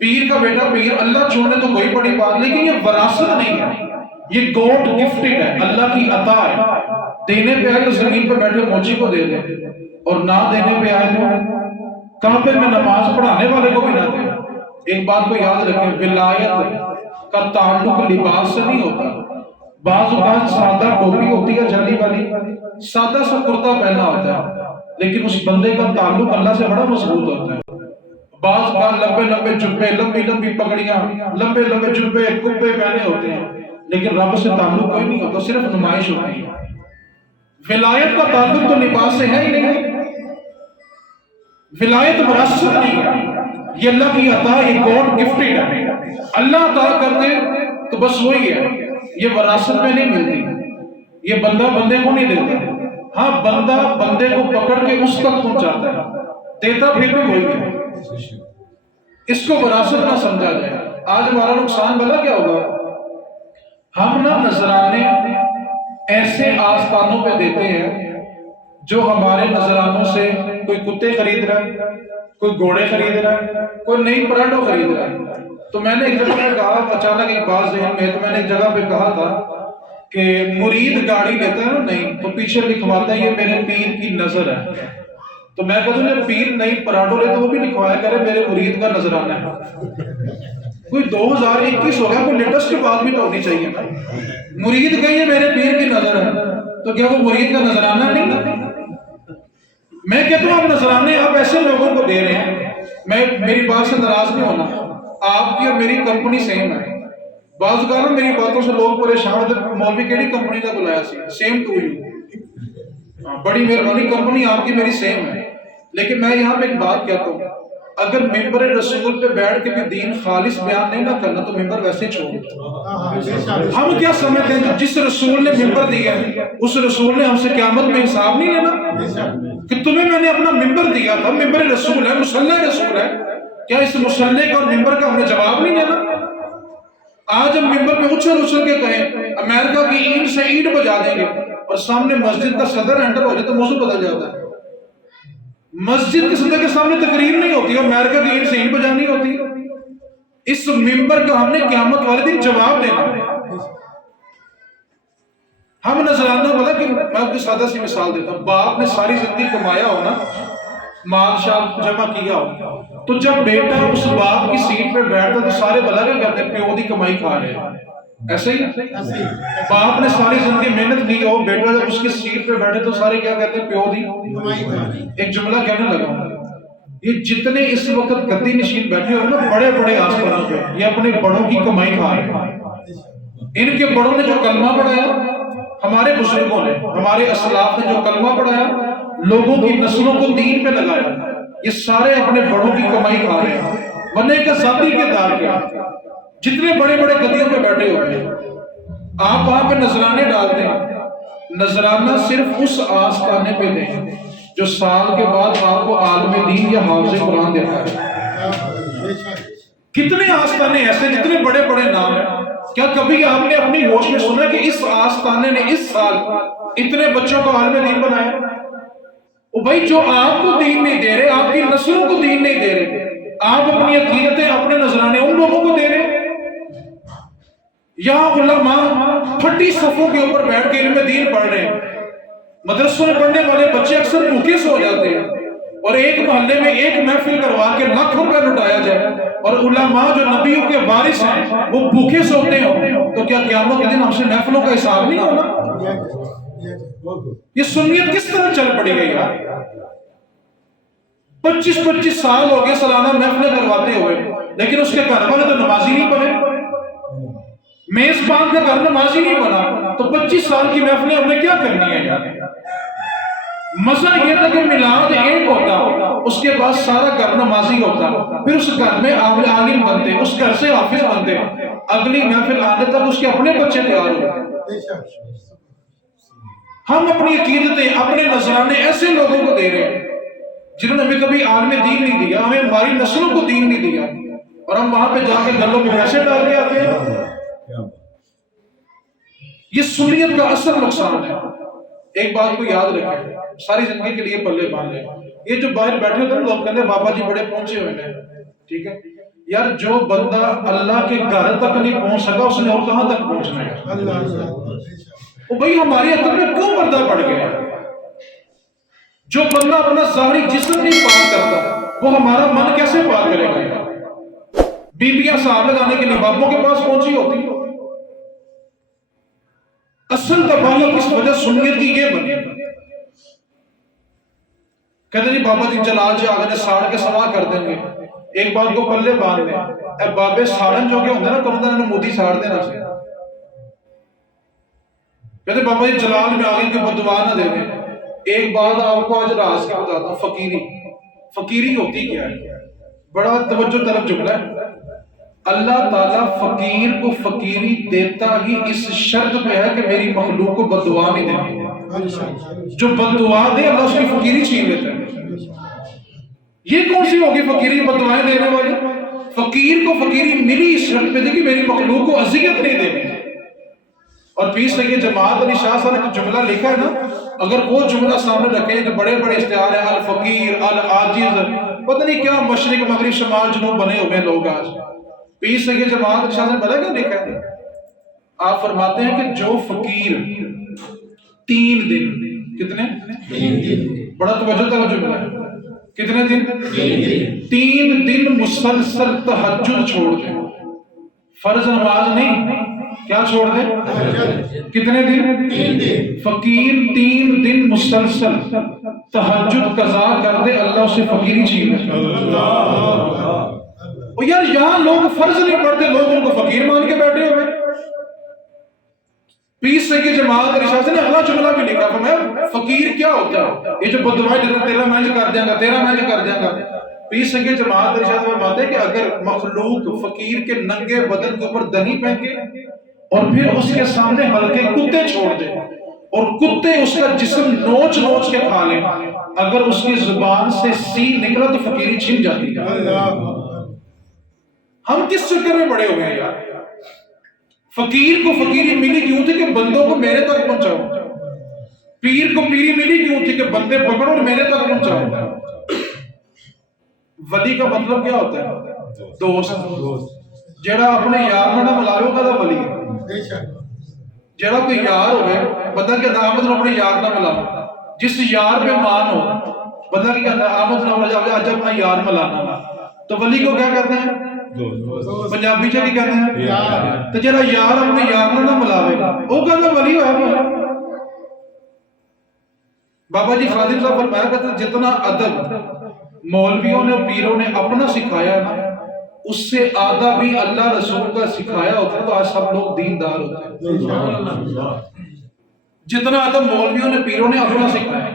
پیر کا بیٹا پیر اللہ چن لے تو کوئی بڑی بات، لیکن یہ وراثت نہیں ہے، یہ گاڈ گفٹڈ ہے، اللہ کی عطا ہے۔ دینے پہ آئے تو زمین پہ بیٹھے موچی کو دے دے، اور نہ دینے پہ آئے تو کعبے میں نماز پڑھانے والے کو بھی نہ دے۔ ایک بات کو یاد رکھیں، ولایت کا تعلق لباس سے نہیں ہوتا۔ بعض اوقات سادہ ٹوپی ہوتی ہے جالی والی، سادہ سا کرتا پہنا ہوتا ہے، لیکن اس بندے کا تعلق اللہ سے بڑا مضبوط ہوتا ہے۔ بعض اوقات لمبے لمبے جبے، لمبی لمبی پگڑیاں، لمبے لمبے جبے کبے پہنے ہوتے ہیں، لیکن رب سے تعلق کوئی نہیں ہوتا، صرف نمائش ہوتی ہے۔ ولایت کا تعلق تو لباس سے ہے ہی نہیں۔ ولایت وراثت نہیں ہے، یہ اللہ کی عطا، یہ گاڈ گفٹڈ ہے۔ اللہ عطا کر دے تو بس وہی ہے، یہ وراثت میں نہیں ملتی، یہ بندہ بندے کو نہیں دیتا، ہاں بندہ بندے کو پکڑ کے اس تک پہنچاتا ہے، دیتا پھر بھی وہی ہے۔ اس کو وراثت نہ سمجھا جائے۔ آج ہمارا نقصان بلا کیا ہوگا، ہم نہ نذرانے ایسے آستانوں پہ دیتے ہیں جو ہمارے نذرانوں سے کوئی کتے خرید رہا ہے، کوئی گھوڑے خرید رہا ہے، کوئی نئی پراڈو خرید رہا ہے۔ تو میں نے ایک جگہ پہ کہا، اچانک ایک بات ذہن میں، تو میں نے ایک جگہ پہ کہا تھا کہ مرید گاڑی لیتا ہے نا نہیں، تو پیچھے لکھواتا ہے یہ میرے پیر کی نظر ہے۔ تو میں کہتا ہوں جب پیر نئی پراڈو لے تو وہ بھی لکھوایا کرے میرے مرید کا نذرانہ ہے۔ کوئی 2021 ہو گیا، کوئی لیٹسٹ بات بھی تو ہونی چاہیے نا۔ مرید کہیے میرے پیر کی نظر ہے، تو کیا وہ مرید کا نذرانہ نہیں؟ میں کہتا ہوں آپ نذرانے آپ ایسے لوگوں کو دے رہے ہیں، میری بات سے ناراض نہیں ہونا، آپ کی اور میری کمپنی سیم ہے۔ بعض اوقات میری باتوں سے لوگ پریشان ہوتے ہیں، مولوی کیڑی کمپنی کا بلایا سی، سیم ٹو یو، بڑی مہربانی، کمپنی آپ کی میری سیم ہے۔ لیکن میں یہاں پہ ایک بات کہتا ہوں، اگر ممبر رسول پہ بیٹھ کے بھی دین خالص بیان نہیں نہ کرنا تو ممبر ویسے چھوڑ دو۔ ہم کیا سمجھتے ہیں جس رسول نے ممبر دیا اس رسول نے ہم سے قیامت میں حساب نہیں لینا کہ تمہیں میں نے اپنا ممبر دیا تھا، ممبر رسول ہے، مصلی رسول ہے، کیا اس مصلی کا اور ممبر کا ہمیں جواب نہیں لینا؟ آج ہم ممبر پہ اچھل اچھل کے کہیں امریکہ کی اینٹ سے اینٹ بجا دیں گے اور سامنے مسجد کا صدر انٹر ہو جائے تو موضوع بدل جاتا ہے۔ مسجد کے صدر کے سامنے تقریر نہیں ہوتی اور امریکہ کی اینٹ سے اینٹ بجانی ہوتی۔ اس ممبر کا ہم نے قیامت والے دن جواب دینا ہے۔ ہم نذرانہ بلا کہ میں آپ کو سادہ سی مثال دیتا ہوں، باپ نے ساری زندگی کمایا ہو نا، مال شال جمع کیا ہو، تو جب بیٹا اس باپ کی سیٹ پہ بیٹھتا تو سارے بلا کیا کہتے ہیں پیو دی کمائی کھا رہے ہیں، ایسے ہی باپ نے ساری زندگی محنت کی ہو، بیٹا جب اس کی سیٹ پہ بیٹھے تو سارے کیا کہتے ہیں پیو دی کمائی کھا رہے ہیں۔ ایک جملہ کہنے لگا، یہ جتنے اس وقت گدی نشین بیٹھے ہوئے نا بڑے بڑے آسمانوں پہ، یہ اپنے بڑوں کی کمائی کھا رہے ہیں۔ ان کے بڑوں نے جو کلمہ پڑھایا، ہمارے بزرگوں نے، ہمارے اسلاف نے جو کلمہ پڑھایا، لوگوں کی نسلوں کو دین پہ لگایا، یہ سارے اپنے بڑوں کی کمائی کھا رہے ہیں۔ ورنہ کا ذاتی کردار کیا، جتنے بڑے بڑے گدیوں پہ بیٹھے ہوئے ہیں آپ وہاں پہ نذرانے ڈالتے ہیں۔ نذرانہ صرف اس آستانے پہ دیں جو سال کے بعد آپ کو عالم دین یا حافظ قرآن دیتا ہے۔ کتنے آستانے ایسے جتنے بڑے بڑے نام ہیں، کیا کبھی آپ نے اپنی ہوش میں سنا کہ اس آستانے نے اس سال اتنے بچوں کو عالم دین بنایا؟ او بھائی جو آپ کو دین نہیں دے رہے، آپ کی نسلوں کو دین نہیں دے رہے، آپ اپنی عقیدتیں اپنے نذرانے ان لوگوں کو دے رہے۔ یہاں علماء پھٹی صفوں کے اوپر بیٹھ کے علم دین پڑھ رہے ہیں، مدرسوں میں پڑھنے والے بچے اکثر بھوکے سو جاتے ہیں، اور ایک محلے میں ایک محفل کروا کے لاکھ روپے لٹایا جائے، اور علماء جو نبیوں کے وارث ہیں وہ بھوکے سوتے ہوں، تو کیا قیامت کے دن ہم سے محفلوں کا حساب نہیں ہونا؟ یہ سنیت کس طرح چل پڑی گئی یار؟ 25 سال ہو گئے سالانہ محفلیں کرواتے ہوئے، لیکن اس کے گھر والے تو نمازی نہیں پڑھے، میزبان کا گھر نمازی نہیں بنا، تو 25 سال کی محفلیں ہم نے کیا کرنی ہے یار؟ مزہ یہ تھا کہ میلاد ایک ہوتا، اس کے بعد سارا گھر نمازی ہوتا، پھر اس گھر میں عالم بنتے، اس گھر سے حافظ بنتے، اگلی محفل آنے تک اس کے اپنے بچے تیار ہوتے۔ ہم اپنی عقیدتیں اپنے نذرانے ایسے لوگوں کو دے رہے ہیں جنہوں نے ہمیں کبھی عالم دین نہیں دیا، ہمیں ہماری نسلوں کو دین نہیں دیا، اور ہم وہاں پہ جا کے گلوں میں پیسے ڈال کے آتے ہیں۔ یہ سنیت کا اصل نقصان ہے۔ ایک بات کو یاد رکھیں، ساری زندگی کے لیے پلے باندھ لیں، یہ جو باہر بیٹھے ہوتے ہیں لوگ کہتے ہیں بابا جی بڑے پہنچے ہوئے ہیں، ٹھیک ہے یار، جو بندہ اللہ کے گھر تک نہیں پہنچ سکا اس نے اور کہاں تک پہنچنا ہے؟ وہ بھئی ہماری عقل میں کیوں پردہ پڑ گیا؟ جو بندہ اپنا ظاہری جسم نہیں پاک کرتا وہ ہمارا من کیسے پاک کرے گا؟ بیویاں صاحب لگانے کے لیے باپوں کے پاس پہنچی ہوتی، اصل تباہی کس وجہ سنیت کی یہ بنی۔ کہتے جی بابا جی جلال جی آگے ساڑ کے سوا کر دیں گے، ایک بات کو پلے باندھ دیں، اے بابے ساڑن جو کہ ہوندے نا کرندہ نے مودی ساڑ دینا سے، کہتے بابا جی جلال میں آگے کی بدعا نہ دے دیں۔ ایک بات آپ کو آج راز کی بتاتا ہوں، فقیری ہوتی کیا ہے؟ بڑا توجہ طلب جملہ ہے. اللہ تعالیٰ فقیر کو فقیری دیتا ہی اس شرط پہ ہے کہ میری مخلوق کو بد دعا نہیں دینی. جو بد دعا دے اللہ اس کی فقیری چھین لیتا ہے. یہ کون سی ہوگی فقیری بد دعائیں دینے والی؟ فقیر کو فقیری ملی اس شرط پہ کہ میری مخلوق کو اذیت نہیں دینی. اور پیر سید جماعت علی شاہ صاحب نے جو جملہ لکھا ہے نا، اگر وہ جملہ سامنے رکھیں کہ بڑے بڑے اشتہار ہیں الفقیر العاجز، پتہ نہیں کیا مشرق مغرب شمال جنوب بنے ہوئے لوگ آج. پیر سید جماعت علی شاہ نے بڑا کیا لکھا ہے؟ آپ فرماتے ہیں کہ جو فقیر 3 دن، کتنے؟ بڑا توجہ طلب جملہ ہے. کتنے دن؟ 3 دن مسلسل تہجد چھوڑ دیں، فرض نماز نہیں، کیا چھوڑ دیں؟ کتنے دن؟ 3 دن. فقیر 3 دن مسلسل تہجد قضا کر دے، اللہ اسے فقیری چھین لے. اور یار یہاں لوگ فرض نہیں پڑھتے، لوگ ان کو فقیر مان کے بیٹھے ہوئے. پیر سید جماعت علی شاہ نے اگلا جملہ بھی لکھا، فرمایا فقیر کیا ہوتا ہے؟ یہ جو بددعائیں دیتا ہے 13 مینج کر دیں گا، 13 مینج کر دیں گا. پیر سید جماعت علی شاہ فرماتے ہیں کہ اگر مخلوق فقیر کے ننگے بدن کے اوپر دہی پھینکے اور پھر اس کے سامنے ہلکے کتے چھوڑ دے اور کتے اس کا جسم نوچ نوچ کے کھا لیں، اگر اس کی زبان سے سی نکلا تو فقیری چھن جاتی ہے. ہم کس چکر میں پڑے ہوئے ہیں یار؟ فقیر کو فقیری ملی کیوں تھی کہ بندوں کو میرے تک پہنچاؤ. پیر کو پیری ملی کیوں تھی کہ بندے پکڑو اور میرے تک پہنچاؤ. ولی کا مطلب کیا ہوتا ہے؟ دوست. جڑا اپنے یار نہ ملاوے کا ولی ہے. جڑا کوئی یار ہوئے بندہ کہ آمد اپنے یار نہ ملاو، جس یار پہ مان ہو بندہ کہ آمد نہ ملا جائے آج اپنا یار ملانا، تو ولی کو کیا کہتے ہیں؟ پنجابی چلی کہتے ہیں. تو جڑا یار اپنے یار نہ ملاوے وہ کہتا ولی ہوا. بابا جی خادم صاحب فرمایا کرتے جتنا ادب مولویوں نے پیروں نے اپنا سکھایا نا، اس سے آدھا بھی اللہ رسول کا سکھایا ہوتا ہے تو آج سب لوگ دیندار ہوتے ہیں. جتنا ادب مولویوں نے پیروں نے اپنا سکھایا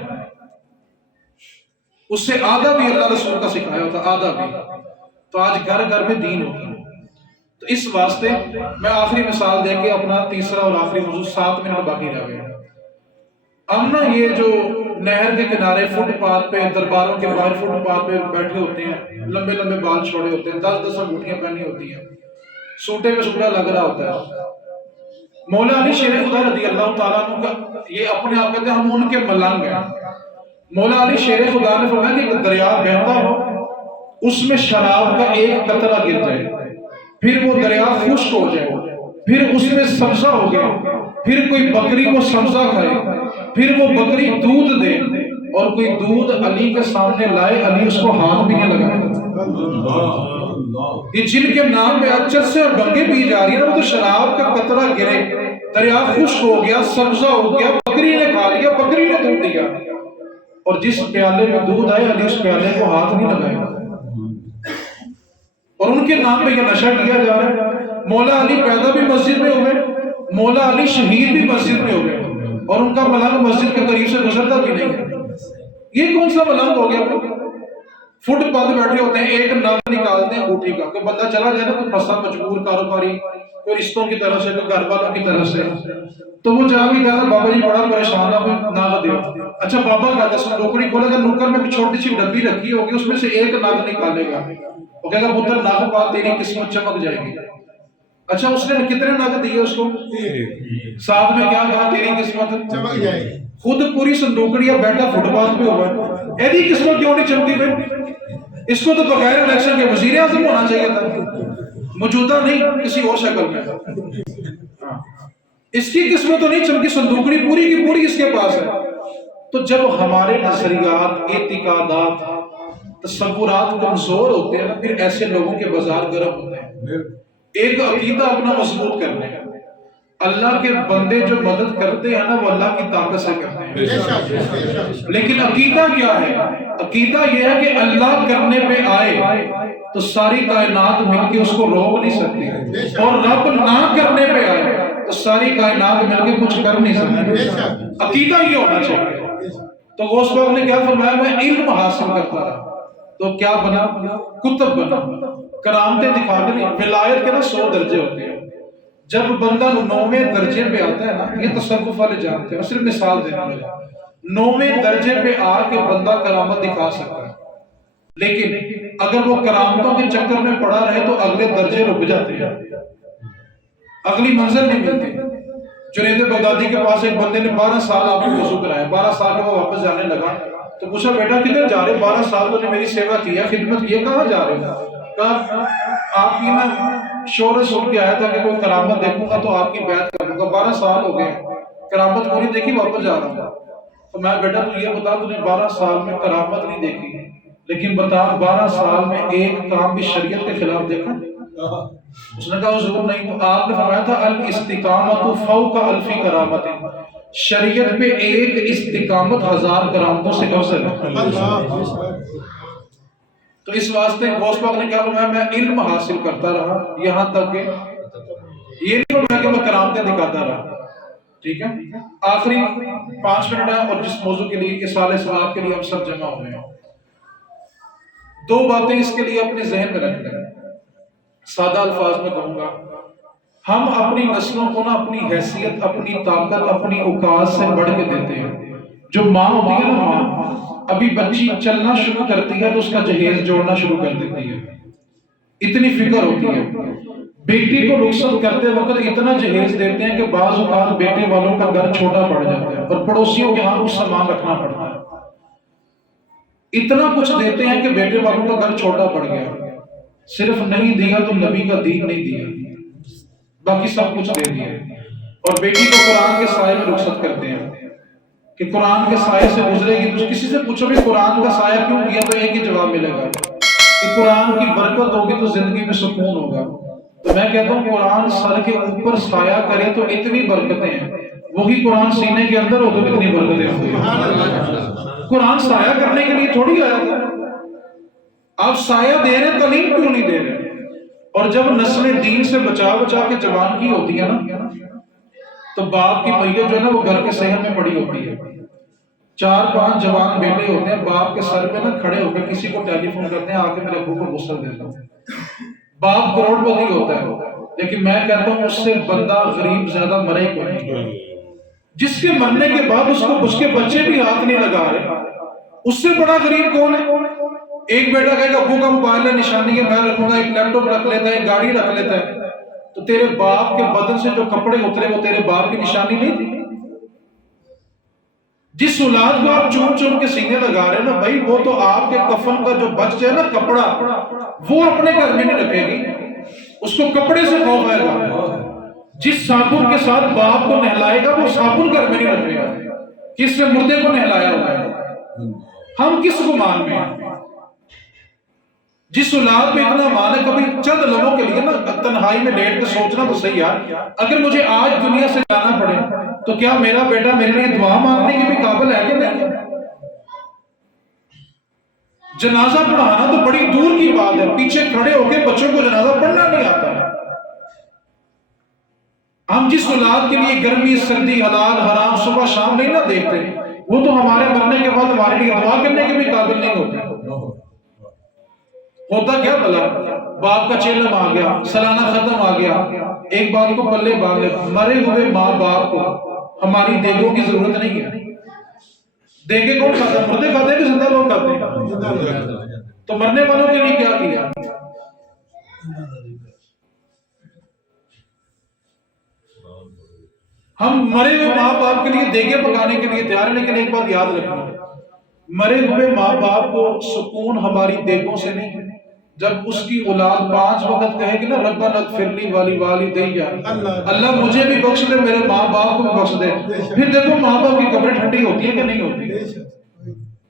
اس سے آدھا بھی اللہ رسول کا سکھایا ہوتا، آدھا بھی، تو آج گھر گھر میں دین ہوتا ہے. تو اس واسطے میں آخری مثال دے کے اپنا تیسرا اور آخری موضوع 7 منٹ باقی رہ گئے. ہم نا یہ جو نہر کے کنارے فٹ پاتھ پہ درباروں کے باہر فٹ پاتھ پہ بیٹھے ہوتے ہیں، لمبے لمبے بال چھوڑے ہوتے ہیں، 10 انگوٹھیاں پہنی ہوتی ہیں، سوٹے میں سوٹا لگ رہا ہوتا ہے. مولا علی شیر خدا رضی اللہ تعالیٰ عنہ کا یہ اپنے آپ کہتے ہیں ہم ان کے ملنگ ہیں. مولا علی شیر خدا نے فرمایا کہ ایک دریا بہتا ہو، اس میں شراب کا ایک قطرہ گر جائے، پھر وہ دریا خشک ہو جائے، پھر اس میں سبزہ ہو گیا، پھر کوئی بکری وہ سبزہ کھائے، پھر وہ بکری دودھ دے اور کوئی دودھ علی کے سامنے لائے، علی اس کو ہاتھ بھی نہیں لگائے. یہ جن کے نام پہ اچر سے اور بنگے پی جا رہی ہے وہ تو شراب کا قطرہ گرے، دریا خشک ہو گیا، سبزہ ہو گیا، بکری نے کھا لیا، بکری نے دودھ دیا، اور جس پیالے میں دودھ آئے علی اس پیالے کو ہاتھ نہیں لگائے. اور ان کے نام پہ یہ نشہ کیا جا رہا ہے. مولا علی پیدا بھی مسجد میں ہوئے، مولا علی شہید بھی مسجد میں ہوئے، اور ان کا ملنگ مسجد کے قریب سے گزرتا بھی نہیں ہے. یہ کون سا ملنگ ہو گیا؟ فٹ پاتھ بیٹھے ہوتے ہیں، ایک نگ نکالتے ہیں انگوٹھی کا، کوئی بندہ چلا جائے نا تو پھنسا مجبور کاروباری، کوئی رشتوں کی طرح سے، کوئی گھر والوں کی طرح سے، تو وہ جا کے کہتا بابا جی بڑا پریشان ہے، کوئی نگ دیو. اچھا بابا کہتا ہے ٹوکری کھولے گا، نکر میں ایک چھوٹی سی ڈبی رکھی ہوگی، اس میں سے ایک نگ نکالے گا، وہ کہے گا پتر نگ پا تیری قسمت چمک جائے گی. اچھا اس نے کتنے نگ دیے اس کو؟ ساتھ میں کیا کہا؟ تیری قسمت چمک جائے گی. خود پوری صندوقڑیا بیٹھا فٹ پاتھ پہ ہوا ہے، ایسی قسمت کیوں نہیں چمکی بھائی؟ اس کو تو بغیر الیکشن کے وزیر اعظم ہونا چاہیے تھا، موجودہ نہیں کسی اور شکل میں. اس کی قسمت تو نہیں چمکی، صندوقڑی پوری کی پوری اس کے پاس ہے. تو جب ہمارے نظریات، اعتقادات، تصورات کمزور ہوتے ہیں نا، پھر ایسے لوگوں کے بازار گرم ہوتے ہیں. ایک عقیدہ اپنا مضبوط کرنے کا، اللہ کے بندے جو مدد کرتے ہیں نا وہ اللہ کی طاقت سے کرتے ہیں. لیکن عقیدہ کیا ہے؟ عقیدہ یہ ہے کہ اللہ کرنے پہ آئے تو ساری کائنات مل کے اس کو روک نہیں سکتی، اور رب نہ کرنے پہ آئے تو ساری کائنات مل کے کچھ کر نہیں سکتی. عقیدہ یہ ہونا چاہیے. تو غوث پاک نے کیا فرمایا؟ میں علم حاصل کرتا رہا. تو کیا بنا؟ کتب بنا، کرامتیں دکھا کے نہیں۔ ولایت کے نا 100 درجے ہوتے ہیں، جب بندہ 9ویں درجے پہ آتا ہے نا، یہ تصوف والے جانتے ہیں، صرف مثال دینا مجھے، 9ویں درجے پہ آ کے بندہ کرامت دکھا سکتا ہے، لیکن اگر وہ کرامتوں کے چکر میں پڑا رہے تو اگلے درجے رک جاتے ہیں، اگلی منزل نہیں ملتی۔ جنید بغدادی کے پاس ایک بندے نے 12 سال آپ کو وضو کرایا، 12 سال میں وہ واپس جانے لگا تو پوچھا بیٹا کدھر جا رہے؟ 12 سال تو نے میری سیوا کیا، خدمت کی، کہاں جا رہے ہو؟ کہا آپ کی میں شور سن کے آیا تھا کہ کوئی کرامت دیکھوں گا تو آپ کی بیعت کروں گا، 12 سال ہو گئے کرامت پوری دیکھی، واپس جا رہا ہوں۔ تو میں بیٹا تو یہ بتا، تو نے 12 سال میں کرامت نہیں دیکھی، لیکن بتا 12 سال میں ایک کام بھی شریعت کے خلاف دیکھا؟ اس نے کہا حضور نہیں۔ تو آپ نے فرمایا تھا الاستقامت فوق الف کرامت، شریعت پہ ایک استقامت 1000 کرامتوں سے افضل ہے۔ تو اس واسطے غوث پاک نے کیا فرمایا؟ میں علم حاصل کرتا رہا یہاں تک کہ یہ نہیں فرمایا کہ میں کرامتیں دکھاتا رہا۔ ٹھیک ہے، آخری 5 منٹ ہے، اور جس موضوع کے لیے اصالہ ثواب کے لیے ہم سب جمع ہوئے ہیں، 2 باتیں اس کے لیے اپنے ذہن میں رکھ لیں، سادہ الفاظ میں کہوں گا۔ ہم اپنی نسلوں کو نا اپنی حیثیت، اپنی طاقت، اپنی اوقات سے بڑھ کے دیتے ہیں۔ جو ماں ہوتی ہے نا، ماں ابھی بچی چلنا شروع کرتی ہے تو اس کا جہیز جوڑنا شروع کر دیتی ہے، اتنی فکر ہوتی ہے۔ بیٹی کو رخصت کرتے وقت اتنا جہیز دیتے ہیں کہ بعض اوقات بیٹے والوں کا گھر چھوٹا پڑ جاتا ہے اور پڑوسیوں کے ہاں کچھ سامان رکھنا پڑتا ہے، اتنا کچھ دیتے ہیں کہ بیٹے والوں کا گھر چھوٹا پڑ گیا۔ صرف نہیں دیا تو نبی کا دین نہیں دیا، باقی سب کچھ دے دیا۔ اور بیٹی کو قرآن کے سائے میں رخصت کرتے ہیں کہ قرآن کے سائے سے گزرے گی، تو کسی سے پوچھو بھی قرآن کا سایہ کیوں دیا تو ایک ہی جواب ملے گا کہ قرآن کی برکت ہوگی تو زندگی میں سکون ہوگا۔ تو میں کہتا ہوں قرآن سر کے اوپر سایہ کرے تو اتنی برکتیں ہیں، وہی قرآن سینے کے اندر ہو تو کتنی برکتیں ہوں۔ قرآن سایہ کرنے کے لیے تھوڑی آیا تھا، آپ سایہ دے رہے تعلیم کیوں نہیں دے رہے؟ اور جب نسلیں دین سے بچا بچا کے جوان کی ہوتی ہے نا، تو باپ کی میت جو ہے نا وہ گھر کے صحن میں پڑی ہوتی ہے، 4-5 جوان بیٹے ہوتے ہیں، باپ کے سر پہ نا کھڑے ہو کے کسی کو ٹیلی فون کرتے ہیں آ کے میرے ابو کو غسل دے دو۔ باپ کروڑ پتی ہوتا ہے، لیکن میں کہتا ہوں اس سے بندہ غریب زیادہ مرے کو نہیں، جس کے مرنے کے بعد اس کے بچے بھی ہاتھ نہیں لگا رہے، اس سے بڑا غریب کون ہے؟ ایک بیٹا کہے گا ابو کا موبائل ہے، نشانی ہے، میں رکھوں گا، ایک لیپ ٹاپ رکھ لیتا ہے، ایک گاڑی رکھ لیتا ہے، تو تیرے باپ کے بدن سے جو کپڑے اترے وہ تیرے باپ کی نشانی نہیں تھی؟ جس اولاد کو آپ چون چون کے سینے لگا رہے ہیں نا بھائی، وہ تو آپ کے کفن کا جو بچ جائے نا کپڑا، وہ اپنے گھر میں نہیں رکھے گی، اس کو کپڑے سے خوف آئے گا۔ جس صابن کے ساتھ باپ کو نہلائے گا وہ صابن گھر میں نہیں رکھے گا، کس سے مردے کو نہلایا ہوا ہے۔ ہم کس گمان میں ہیں؟ جس اولاد پہ اتنا مان ہے، کبھی چند لمحوں کے لیے نا تنہائی میں لیٹ کے سوچنا تو صحیح ہے، اگر مجھے آج دنیا سے جانا پڑے تو کیا میرا بیٹا میرے لیے دعا مانگنے کے بھی قابل ہے کہ نہیں؟ جنازہ پڑھانا تو بڑی دور کی بات ہے، پیچھے کھڑے ہو کے بچوں کو جنازہ پڑھنا نہیں آتا ہے۔ ہم جس اولاد کے لیے گرمی سردی حلال حرام صبح شام نہیں نہ دیکھتے، وہ تو ہمارے مرنے کے بعد ہمارے لیے دعا کرنے کے بھی قابل نہیں ہوتے۔ ہوتا کیا بھلا، باپ کا چیلم آ گیا، سالانہ ختم آ گیا، ایک بات کو پلے باندھ لے، مرے ہوئے ماں باپ کو ہماری دیگوں کی ضرورت نہیں ہے۔ دیگے کون کھاتے ہیں؟ مردے کھاتے ہیں کہ زندہ لوگ کھاتے ہیں؟ تو مرنے والوں کے لیے کیا کیا؟ ہم مرے ہوئے ماں باپ کے لیے دیگے پکانے کے لیے تیار ہیں، لیکن ایک بات یاد رکھنا، مرے ہوئے ماں باپ کو سکون ہماری دیگوں سے نہیں۔ جب اس کی اولاد 5 وقت کہے گی نا ربنا اغفر لی ولی والدیّ، اللہ مجھے بھی بخش دے، میرے ماں باپ کو بھی بخش دے، پھر دیکھو ماں باپ کی قبریں ٹھنڈی ہوتی ہے کہ نہیں ہوتی؟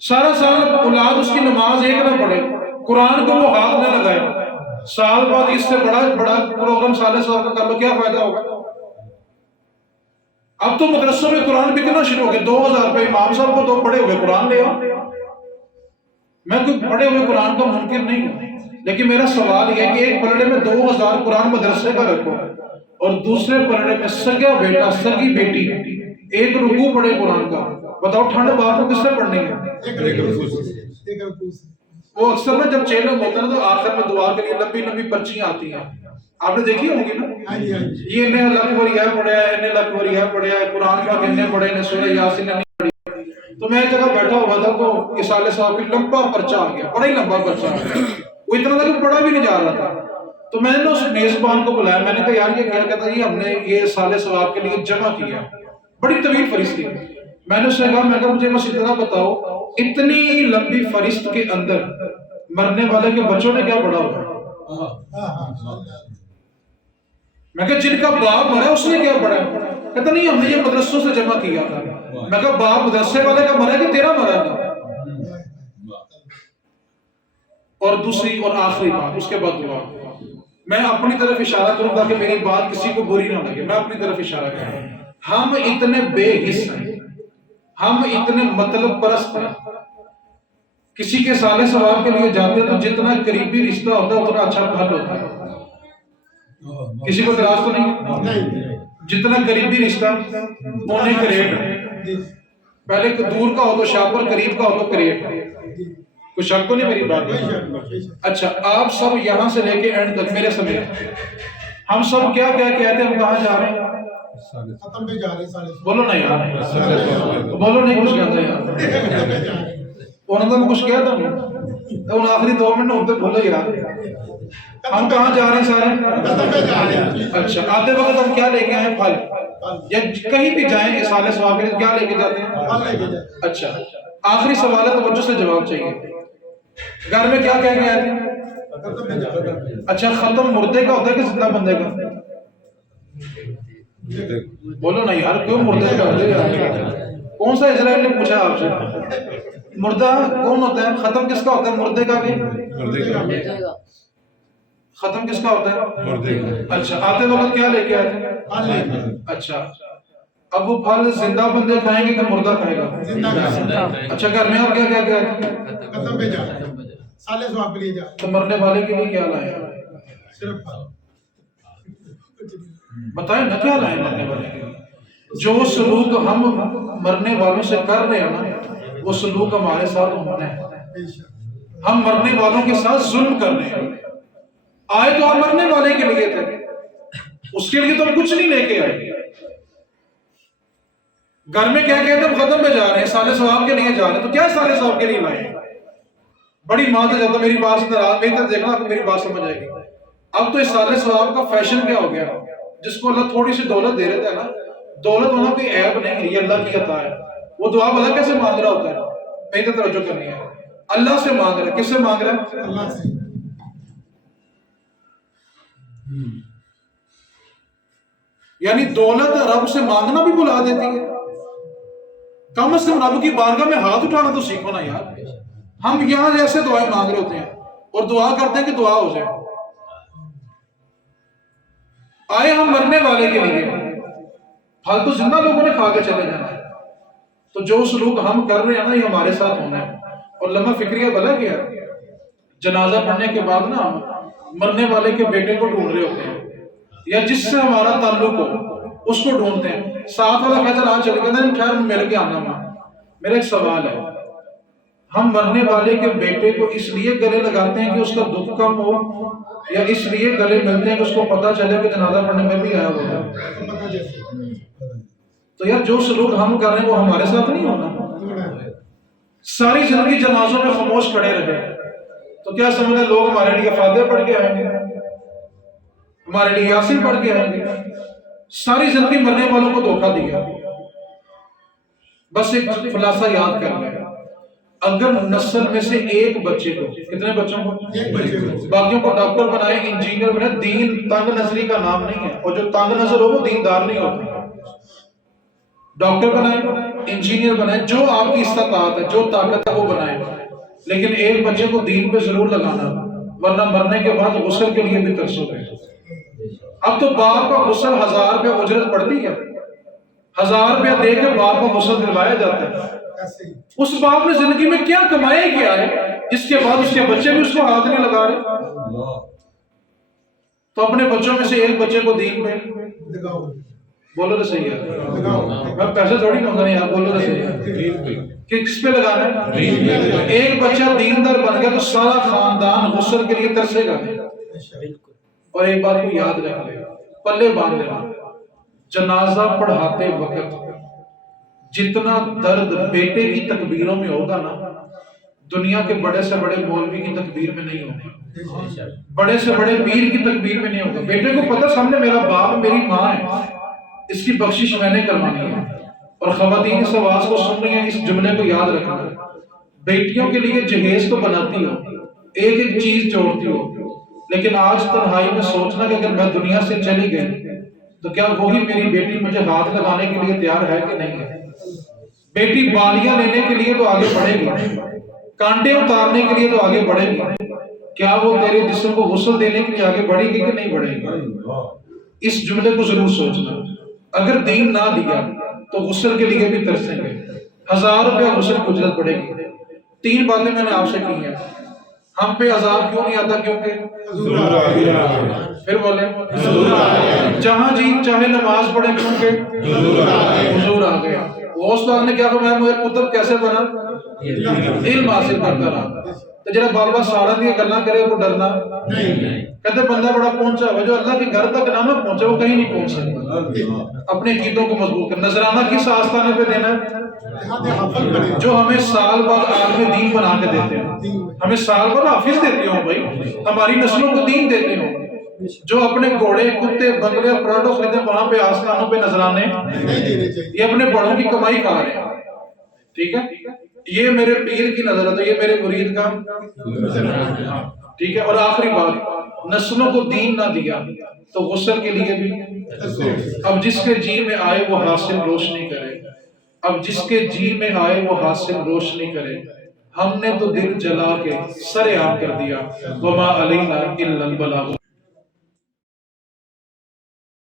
سارا سال اولاد اس کی نماز ایک نہ پڑھے، قرآن کو وہ ہاتھ نہ لگائے، سال بعد اس سے بڑا پروگرام سالے سال کا کر لو، کیا فائدہ ہوگا؟ اب تو مدرسوں میں قرآن بکنا شروع ہو گئے، 2000 روپے امام صاحب کو دو، پڑھے ہوئے قرآن لے آؤ۔ میں کوئی پڑھے ہوئے قرآن کا منکر نہیں ہوں، لیکن میرا سوال یہ ہے کہ ایک پلڑے میں 2000 قرآن مدرسے کا رکھو اور دوسرے پلڑے میں سگا بیٹا سگی بیٹی ایک رکوع پڑھے قرآن کا، بتاؤ ٹھنڈ باپ کو کس سے پڑھنی ہے؟ وہ اکثر نا جب چیلنج ہوتا ہے نا تو آخر میں دعا کے لیے لمبی لمبی پرچیاں آتی ہیں، آپ نے دیکھی ہوگی نا، یہ انہیں لکھ وریا پڑھا ہے، انہیں لکھ وریا پڑھا ہے، قرآن پاک انہیں پڑھے، انہیں سورہ یاسین نے پڑھی۔ تو میں ایک جگہ بیٹھا ہوا تھا تو اسالہ صاحب کی لمبا پرچہ آ گیا، بڑا ہی لمبا پرچہ آ گیا، وہ اتنا تھا کہ پڑھا بھی نہیں جا رہا تھا۔ تو میں نے اس میزبان کو بلایا، میں نے کہا یار یہ کیا کہتا ہے، یہ ہم نے یہ اسالہ صاحب کے لیے جمع کیا، بڑی طویل فہرست تھی۔ میں نے اس سے کہا، میں کہا مجھے بس اتنا بتاؤ اتنی لمبی فہرست کے اندر مرنے والے کے بچوں نے کیا پڑھا ہوگا؟ میں کہا جن کا باپ مرا اس نے کیا پڑھا؟ کہتا نہیں ہم نے یہ مدرسوں سے جمع کیا تھا۔ میں کہا باپ مدرسے والے کا مرا کہ تیرا مرا تھا؟ اور دوسری اور آخری بات، اس کے بعد دعا، میں اپنی طرف اشارہ کروں تاکہ میری بات کسی کو بری نہ لگے، میں اپنی طرف اشارہ کروں۔ ہم اتنے بے حس ہیں، ہم اتنے مطلب پرست ہیں، کسی کے سالے ثواب کے لیے جاتے ہیں تو جتنا قریبی رشتہ ہوتا ہے اتنا اچھا پھل ہوتا ہے۔ کسی کو اعتراض تو نہیں؟ جتنا قریبی رشتہ ہونے کا ریٹ، پہلے دور کا ہو تو شاپر، قریب کا ہو تو کریٹ۔ کوئی شک تو نہیں میری بات میں؟ اچھا آپ سب یہاں سے لے کے اینڈ تک میرے سمیت ہم سب کیا کیا کہتے ہیں، ہم کہاں جا رہے ہیں؟ ختم پہ جا رہے ہیں۔ بولو نہیں یار، بولو نہیں کچھ کہتا یار، انہوں نے کچھ کیا تھا ان آخری 2 منٹ ہوتے بولو یار، ہم کہاں جا رہے ہیں سارے؟ اچھا آتے وقت ہم کیا لے کے آئے ہیں؟ پھل، یا کہیں بھی جائیں اسالہ ثواب کے لیے کیا لے کے جاتے ہیں؟ اچھا آخری سوال ہے، توجہ سے جواب چاہیے، گھر میں کیا کہہ کے آئے تھے؟ اچھا ختم مردے کا ہوتا ہے کہ زندہ بندے کا؟ بولو نہیں یار، کیوں مردے کا ہوتا ہے؟ کون سا اسرائیل نے پوچھا آپ سے؟ مردہ کون ہوتا ہے؟ ختم کس کا ہوتا ہے؟ مردے کا کہ ختم کس کا ہوتا ہے؟ اچھا آتے وقت کیا لے کے آئے تھے؟ اچھا اب وہ پھل زندہ بندے کھائیں گے کہ مردہ کھائے گا؟ اچھا گھر میں اور کیا کیا کیا ہے؟ ختم پہ جا رہے ہیں، سالے ثواب کے لیے جا رہے ہیں۔ تو مرنے والے کے لیے کیا لائے؟ صرف پھل۔ بتائیں نہ کیا لائے مرنے والے کے لیے؟ جو سلوک ہم مرنے والوں سے کر رہے ہیں نا، وہ سلوک ہمارے ساتھ ہونا ہے۔ ہم مرنے والوں کے ساتھ ظلم کر رہے ہیں۔ آئے تو ہم مرنے والے کے لیے تھے، اس کے لیے تو ہم کچھ نہیں لے کے آئے۔ گھر میں کیا کہتے ہیں؟ ختم پہ جا رہے ہیں، سالے ثواب کے لیے جا رہے ہیں، تو کیا سالے ثواب کے لیے لائے؟ بڑی ماں سے جاتا میری بات سے ناراض، میری طرف دیکھنا آپ میری بات سمجھ آئے گی۔ اب تو اس سالے ثواب کا فیشن کیا ہو گیا؟ جس کو اللہ تھوڑی سی دولت دے رہے تھے نا، دولت ہونا کوئی عیب نہیں، یہ اللہ کی عطا ہے۔ وہ دعا بھلا کیسے مانگ رہا ہوتا ہے؟ میری طرف توجہ کرنی ہے، اللہ سے مانگ رہا ہے۔ کس سے مانگ رہا ہے؟ اللہ سے۔ یعنی دولت رب سے مانگنا بھی بلا دیتی ہے۔ کم از کم رب کی بارگاہ میں ہاتھ اٹھانا تو سیکھو نا یار۔ ہم یہاں جیسے دعائیں مانگ رہے ہوتے ہیں اور دعا کرتے ہیں کہ دعا ہو جائے۔ آئے ہم مرنے والے کے لیے، پھل تو زندہ لوگوں نے کھا کے چلے جانا ہے۔ تو جو سلوک ہم کر رہے ہیں نا، یہ ہمارے ساتھ ہونا ہے۔ اور لمحہ فکریہ بھلا کیا، جنازہ پڑھنے کے بعد نا ہم مرنے والے کے بیٹے کو ڈھونڈ رہے ہوتے ہیں، یا جس سے ہمارا تعلق ہو اس کو ڈھونڈتے ہیں۔ ساتھ والا کہتا ہے آج چلے گئے ہیں، خیر مل کے آنا ماں۔ میرا ایک سوال ہے، ہم مرنے والے کے بیٹے کو اس لیے گلے لگاتے ہیں کہ اس کا دکھ کم ہو، یا اس لیے گلے ملتے ہیں کہ اس کو پتہ چلے کہ جنازہ پڑھنے میں بھی آیا ہوا ہے؟ تو یار جو سلوک ہم کر رہے ہیں وہ ہمارے ساتھ نہیں ہونا۔ ساری زندگی جنازوں میں خاموش کھڑے رہے تو کیا سمجھے لوگ ہمارے لیے فاتحہ پڑھ کے آئیں گے، ہمارے لیے یاسین پڑھ کے آئیں گے؟ ساری زندگی مرنے والوں کو دھوکہ دیا۔ بس ایک خلاصہ یاد کر لیں، اگر نسل میں سے ایک بچے کو، کتنے بچوں کو؟ ایک بچے کو، باقیوں کو ڈاکٹر بنائے، انجینئر بنائے، دین تنگ نظری کا نام نہیں ہے، اور جو تنگ نظر ہو وہ دیندار نہیں ہوتا۔ ڈاکٹر بنائے، انجینئر بنائے، جو آپ کی استطاعت ہے، جو طاقت ہے وہ بنائے، لیکن ایک بچے کو دین پہ ضرور لگانا، ورنہ مرنے کے بعد غسل کے لیے بھی ترسو گے۔ اب تو باپ کا غسل 1000 روپے اجرت پڑتی ہے، 1000 روپے دے کے باپ کو غسل دلوایا جاتا ہے۔ اس باپ نے زندگی میں کیا کمایا کیا ہے جس کے بعد اس کے بچے بھی اس کو ہاتھ نہیں لگا رہے؟ تو اپنے بچوں میں سے ایک بچے کو دین پہ بولو تو صحیح ہے، میں پیسے تھوڑی مانگ رہے ہیں، آپ بولو تو صحیح ہے، کس پہ لگانا ہے؟ ایک بچہ دیندار بن گیا تو سارا خاندان غسل کے لیے ترسے گا. اور ایک بات کو یاد رکھ لے، پلے باندھ لینا، جنازہ پڑھاتے وقت جتنا درد بیٹے کی تکبیروں میں ہوگا نا، دنیا کے بڑے سے بڑے مولوی کی تکبیر میں نہیں ہوگا، بڑے سے بڑے پیر کی تکبیر میں نہیں ہوگا. بیٹے کو پتہ سامنے میرا باپ میری ماں ہے، اس کی بخشش میں نے کروانی ہے. اور خواتین اس آواز کو سن رہی ہیں، اس جملے کو یاد رکھنا، بیٹیوں کے لیے جہیز تو بناتی ہو، ایک ایک چیز جوڑتی ہو، لیکن آج تنہائی میں سوچنا کہ اگر میں دنیا سے چلی گئی تو کیا وہی میری بیٹی مجھے ہاتھ لگانے کے لیے تیار ہے کہ نہیں ہے؟ بیٹی بالیاں لینے کے لیے تو آگے بڑھے گی، کانٹے اتارنے کے لیے تو آگے بڑھے گی، کیا وہ تیرے جسم کو غسل دینے کے لیے آگے بڑھے گی کہ نہیں بڑھے گی؟ اس جملے کو ضرور سوچنا. اگر دین نہ دیا تو غسل کے لیے بھی ترسیں گے، 1000 روپیہ غسل کی اجرت پڑے گی. 3 باتیں میں نے آپ سے کی ہیں. ہم پہ عذاب کیوں نہیں آتا؟ کیونکہ پھر بولیں جہاں جی چاہے نماز پڑھے کیونکہ حضور آ گیا. غوث پاک نے کیا فرمایا؟ مجھے کتب کیسے بنا؟ علم حاصل کرتا رہا. تو جڑا بال بال ساڑا دی گلاں کرے وہ ڈرنا نہیں. کہتے بندہ بڑا پہنچا ہوا، جو اللہ کے گھر تک نہ پہنچے وہ کہیں نہیں پہنچ سکتا. اپنے عقیدوں کو مضبوط کر. نذرانہ کس آستانے پہ دینا ہے؟ جو ہمیں سال بعد عالم دین بنا کے دیتے ہیں، ہمیں سال بعد حافظ دیتے ہوں بھائی، ہماری نسلوں کو دین دیتے ہوں. جو اپنے گھوڑے کتے بنگلے اور پراڈو خریدے وہاں پہ آستانوں پہ نذرانے، یہ اپنے بڑوں کی کمائی کھا رہے ہیں. ٹھیک ہے، یہ میرے پیر کی نظر ہے، یہ میرے مرید کا. ٹھیک ہے. اور آخری بات، نسلوں کو دین نہ دیا تو غسل کے لیے بھی. اب جس کے جی میں آئے وہ حاصل روشنی کرے، اب جس کے جی میں آئے وہ حاصل روشنی کرے. ہم نے تو دل جلا کے سر عام کر دیا. وما علینا الا البلاغ.